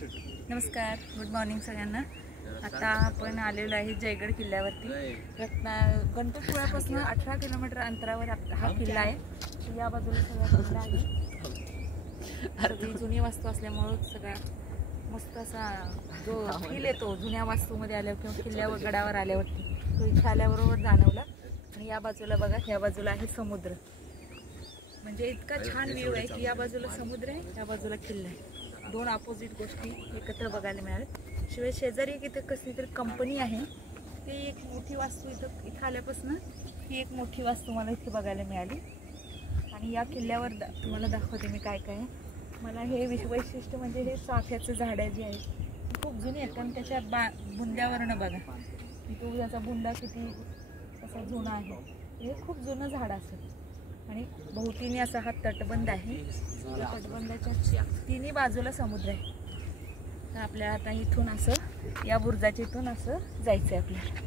नमस्कार, good morning सगळ्यांना। आता आपण आलेलो आहे जयगड किल्ल्यावरती। गणपतपुळ्यापासून 18 किलोमीटर अंतरावर हा किल्ला आहे। या बाजूला सगळा किल्ला आहे। अगदी जुनी वास्तू असल्यामुळे सगळा मस्त असा जो फील येतो जुन्या वास्तूमध्ये आल्यावर किंवा किल्ल्यावर गडावर आल्यावरती तो इथे आल्याबरोबर जाणवला। आणि या बाजूला बघा, या बाजूला आहे समुद्र। म्हणजे इतका छान व्ह्यू आहे की या बाजूला समुद्र आहे, या बाजूला किल्ला आहे। दोन अपोजिट गोष्टी एकत्र बघायला मिळाल्या। शिवाय शेजारी इथे कसली तरी कंपनी आहे। ती एक मोठी वास्तू इथं आल्यापासून ही एक मोठी वास्तू मला इथे बघायला मिळाली। आणि या किल्ल्यावर तुम्हाला दाखवते मी काय काय। मला हे वैशिष्ट्य म्हणजे हे चाफ्याचं झाड जे आहे खूप जुनी आहेत, कारण त्याच्या बुंद्यावरनं बघा तो त्याचा बुंदा किती असा जुना आहे। हे खूप जुनं झाड असेल। आणि भोवतीने असा हा तटबंद आहे। तटबंदाच्या तिन्ही बाजूला समुद्र आहे। तर आपल्याला आता इथून असं या बुरुजाच्या इथून असं जायचं आहे आपल्याला।